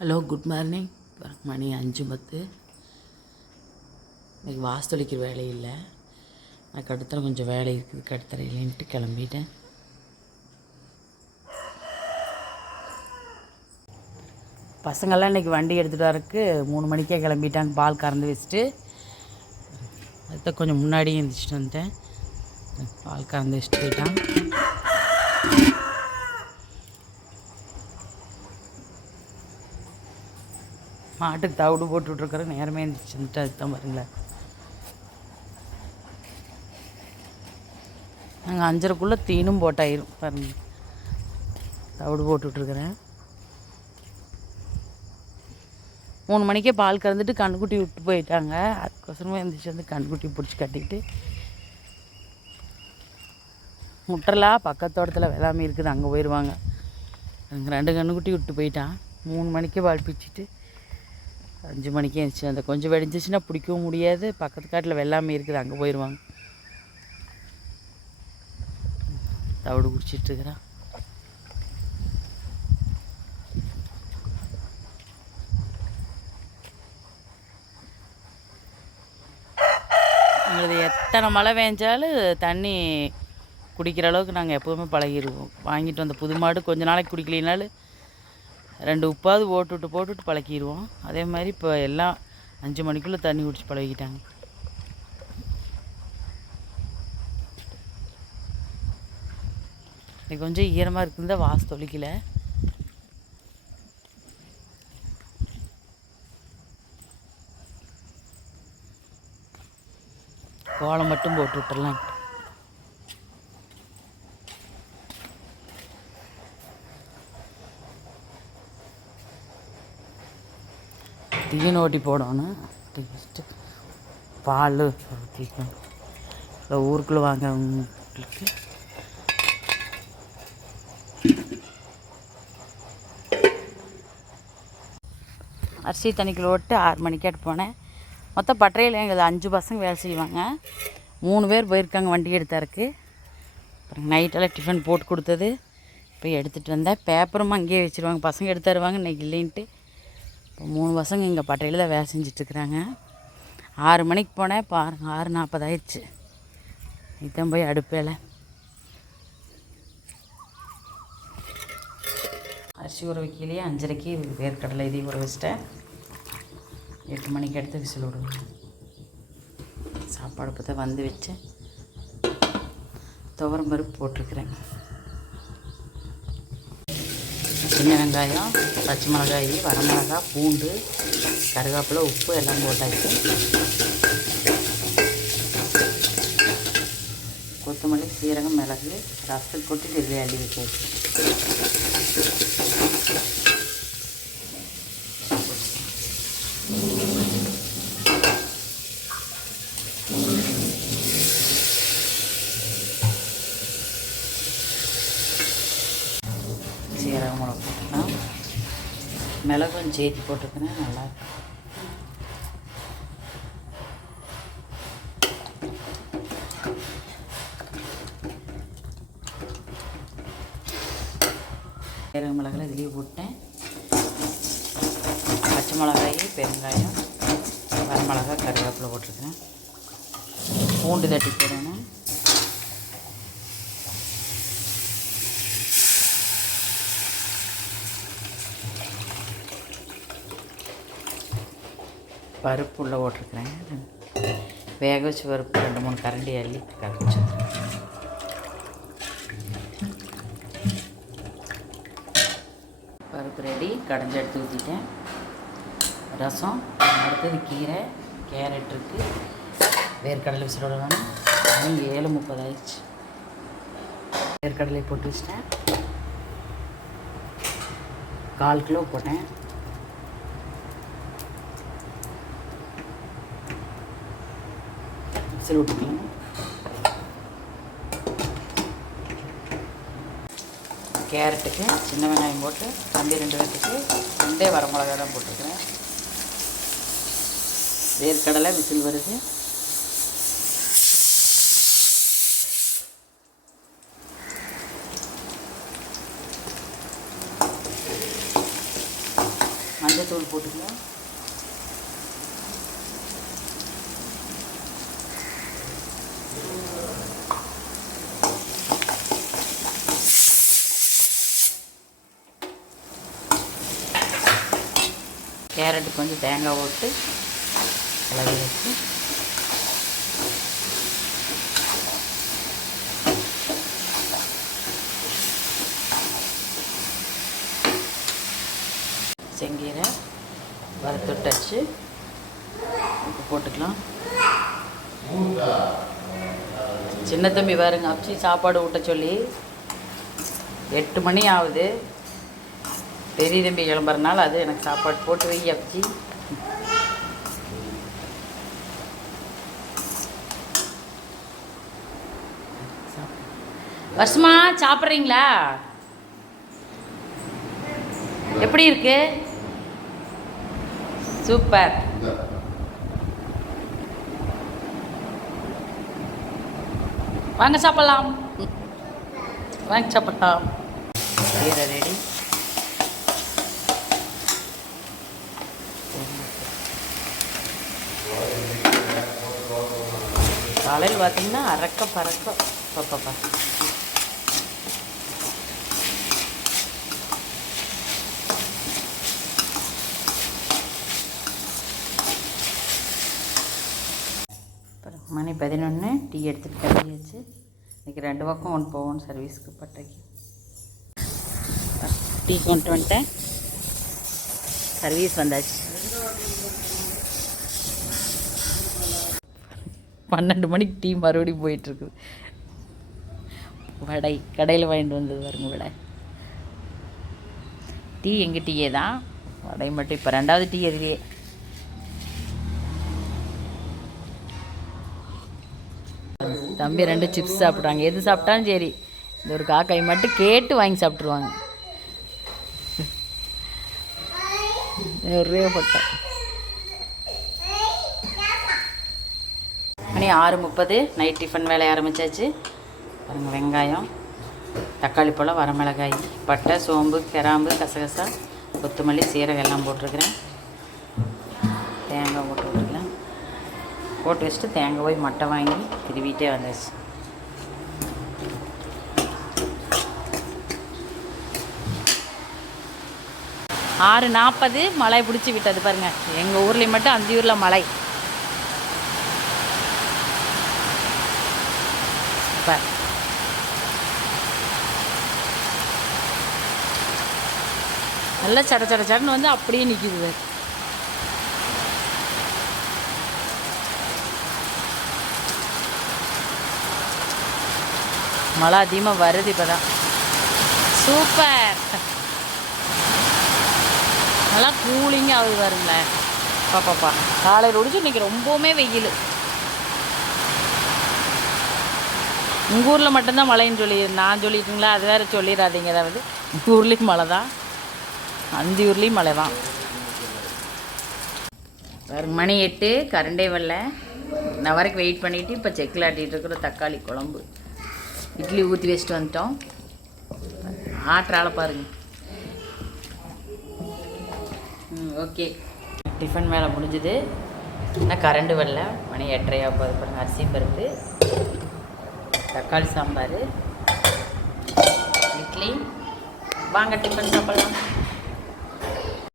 Hello, good morning. மணி 5:10. இன்றைக்கி வாசலிக்கிற வேலை இல்லை. எனக்கு அடுத்த கொஞ்சம் வேலை இருக்குது, கடத்தரையிலேன்ட்டு கிளம்பிட்டேன். பசங்கள்லாம் இன்றைக்கி வண்டி எடுத்துகிட்டு வரக்கு 3 மணிக்கே கிளம்பிட்டாங்க. பால் கறந்து வச்சுட்டு அடுத்த கொஞ்சம் முன்னாடியே எழுந்திரிச்சிட்டு வந்துட்டேன். பால் கறந்து வச்சுட்டு போயிட்டான். மாட்டுக்கு தவிடு போட்டு விட்ருக்குற நேரமே எழுந்திரிச்சு வந்துட்டு அதுதான் பாருங்களேன். நாங்கள் 5:30க்குள்ளே தீனும் போட்டாயிரும் பாருங்க. தவிடு போட்டு விட்ருக்குறேன். 3 மணிக்கே பால் கறந்துட்டு கண்ணுக்குட்டி விட்டு போயிட்டாங்க. அதுக்கோசரமாக எழுந்திரிச்சு வந்து கண்ணுக்குட்டி பிடிச்சி கட்டிக்கிட்டு முட்டலாம் பக்கத்தோட்டத்தில் வெள்ளாமை இருக்குது, அங்கே போயிடுவாங்க. அங்கே 2 கண்ணுக்குட்டி விட்டு போயிட்டான். 3 மணிக்கே பால் பிச்சுட்டு 5 மணிக்கே எழுந்துச்சு. அந்த கொஞ்சம் வெடிஞ்சிச்சுன்னா பிடிக்கவும் முடியாது. பக்கத்து காட்டில் வெள்ளாமை இருக்குது, அங்கே போயிடுவாங்க. தவிடு குடிச்சிட்ருக்குறான். எங்களுக்கு எத்தனை மழை பெஞ்சாலும் தண்ணி குடிக்கிற அளவுக்கு நாங்கள் எப்போவுமே பழகிடுவோம். வாங்கிட்டு வந்த புது மாடு கொஞ்ச நாளைக்கு குடிக்கலினாலும் 2 உப்பாவது போட்டுவிட்டு பழக்கிடுவோம். அதே மாதிரி இப்போ எல்லாம் 5 மணிக்குள்ளே தண்ணி குடிச்சு பழகிட்டாங்க. இன்னைக்கு கொஞ்சம் ஈரமாக இருக்குதுதான் வாசு தொளிக்கல. கோலம் மட்டும் போட்டு விட்டுறலாம். தீயன் ஓட்டி போடணும். பால் ஊற்றிக்கணும். இல்லை ஊருக்குள்ளே வாங்கவங்களுக்கு அரிசி தண்ணிக்குள்ள ஓட்டு 6 மணிக்காட்டு போனேன். மொத்தம் பட்டறையில் எங்களுக்கு 5 பசங்க வேலை செய்வாங்க. 3 பேர் போயிருக்காங்க வண்டி எடுத்தாருக்கு. அப்புறம் நைட்டெல்லாம் டிஃபன் போட்டு கொடுத்தது போய் எடுத்துகிட்டு வந்தேன். பேப்பரும் அங்கேயே வச்சுருவாங்க, பசங்க எடுத்து தருவாங்க. இன்றைக்கி இல்லைன்ட்டு இப்போ 3 பசங்க இங்கே பட்டறையில் தான் வேலை செஞ்சிட்ருக்குறாங்க. 6 மணிக்கு போனேன் பாருங்கள், 6:40 ஆயிடுச்சு. இதுதான் போய் அடுப்பேல அரிசி ஊற வைக்கலையே. 5:30க்கு வேர்க்கடலை இதையும் ஊற வச்சிட்டேன். 8 மணிக்கு எடுத்து விசில் விடுவேன். சாப்பாடு இப்போ தான் வந்து வச்சு துவரம் பருப்பு போட்டிருக்கிறேன். சின்ன வெங்காயம், பச்சை மிளகாய், வரமிளகாய், பூண்டு, கருவேப்பிலை, உப்பு எல்லாம் போட்டாச்சு. கொத்தமல்லி, சீரகம், மிளகு, ரசல் போட்டு இதில் அள்ளி வச்சாச்சு. சீரகம் மிளகு போட்டுக்கலாம். மிளகும் சேர்த்து போட்டுக்கிறேன், நல்லாயிருக்கும். சீரக மிளகுல இதுலேயே போட்டேன். பச்சை மிளகாய், பெருங்காயம், வரமிளகாய், கருவேப்பிலை போட்டிருக்கிறேன். பூண்டு தட்டி போடணும். பருப்பு உள்ளே போட்டிருக்கிறேன். வேக வச்சு பருப்பு 2-3 கரண்டி அள்ளி கரைச்சி பருப்பு ரெடி. கடைஞ்சி எடுத்து ஊற்றிட்டேன். ரசம், அடுத்தது கீரை, கேரட் இருக்குது. வேர்க்கடலை விசிலோட வேணும். 7:30 ஆயிடுச்சு. வேர்க்கடலை போட்டு வச்சிட்டேன். 1/4 கிலோ போட்டேன். விசில் விட்டுக்கலாம். கேரட்டுக்கு சின்ன வெங்காயம் போட்டு 2 பேர்த்துக்கு 2 வரமிளகா தான் போட்டிருக்கிறேன். வேர்க்கடலை விசில் வருது. மஞ்சத்தூள் போட்டுக்கலாம். கேரட்டுக்கு கொஞ்சம் தேங்காய் போட்டு கிளறி வச்சு செங்கீரை வறுத்துட்டாச்சு. உப்பு போட்டுக்கலாம். சின்ன தம்பி பாருங்க அப்ச்சி சாப்பாடு ஊட்ட சொல்லி 8 மணி ஆகுது. பெரிய தம்பி கிளம்புறனால அது எனக்கு சாப்பாடு போட்டு வை அப்ச்சி. வருஷமா சாப்பிட்றீங்களா? எப்படி இருக்கு? சூப்பர். வாங்க சாப்பிடலாம். வாங்க சாப்பிடலாம். கீரை ரெடி. காலையில் பார்த்தீங்கன்னா அறக்க பறக்க பாப்பா. மணி 11. டீ எடுத்துகிட்டு கிளம்பியாச்சு. இன்றைக்கி 2 பக்கம் 1 போவோம் சர்வீஸ்க்கு பட்டைக்கு. டீ கொண்டு வந்துட்டேன். சர்வீஸ் வந்தாச்சு. 12 மணிக்கு டீ மறுபடியும் போயிட்டுருக்குது. வடை கடையில் வாங்கிட்டு வந்தது பாருங்க வடை. டீ எங்கள் டீயே தான். வடை மட்டும் இப்போ 2வது டீ எதுவே. தம்பி 2 சிப்ஸ் சாப்பிட்றாங்க. எது சாப்பிட்டாலும் சரி இந்த ஒரு காக்காய் மட்டும் கேட்டு வாங்கி சாப்பிட்ருவாங்க. ஒரே பட்டம். மணி 6:30. நைட் டிஃபன் வேலையை ஆரம்பித்தாச்சு. பாருங்கள் வெங்காயம், தக்காளி பழம், வரமிளகாய், பட்டை, சோம்பு, கிராம்பு, கசகசா, கொத்தமல்லி, சீரகம் எல்லாம் போட்டிருக்கிறேன். தேங்காய் போட்டு விட்டுக்கலாம். போட்டு வச்சுட்டு தேங்காய் போய் மட்டை வாங்கி திருவிட்டே வந்தாச்சு. ஆறு 40 மழை பிடிச்சி விட்டது பாருங்கள். எங்கள் ஊர்லேயும் மட்டும் அந்தியூரில் மழை. இப்போ நல்லா சட சட சடன்னு வந்து அப்படியே நிற்கிது. மழை அதிகமாக வருது இப்போ தான். சூப்பர். நல்லா கூலிங்காக ஆகுது பாருங்களேன். பாப்பாப்பா காலையில் ஒடிச்சு இன்றைக்கி ரொம்பவுமே வெயில். உங்கள் ஊரில் மட்டும்தான் மழைன்னு நான் சொல்லிட்டுங்களா? அது வேறு சொல்லிடாதீங்க. அதாவது உங்கள் ஊர்லேயும் மழை தான், அந்த ஊர்லேயும் மழை தான். வேறு மணி 8. கரண்டே வரல. நான் வரைக்கும் வெயிட் பண்ணிவிட்டு இப்போ செக்கில் ஆட்டிகிட்டு இருக்கிற தக்காளி குழம்பு. இட்லி ஊற்றி வச்சுட்டு வந்துட்டோம். ஆற்றால பாருங்கள். ஓகே டிஃபன் வேலை முடிஞ்சுது. ஆனால் கரண்டு வரல. மணி 8:30 பாருங்கள். அரிசி பருப்பு, தக்காளி சாம்பார், இட்லி. வாங்க டிஃபன் சாப்பிடலாம்.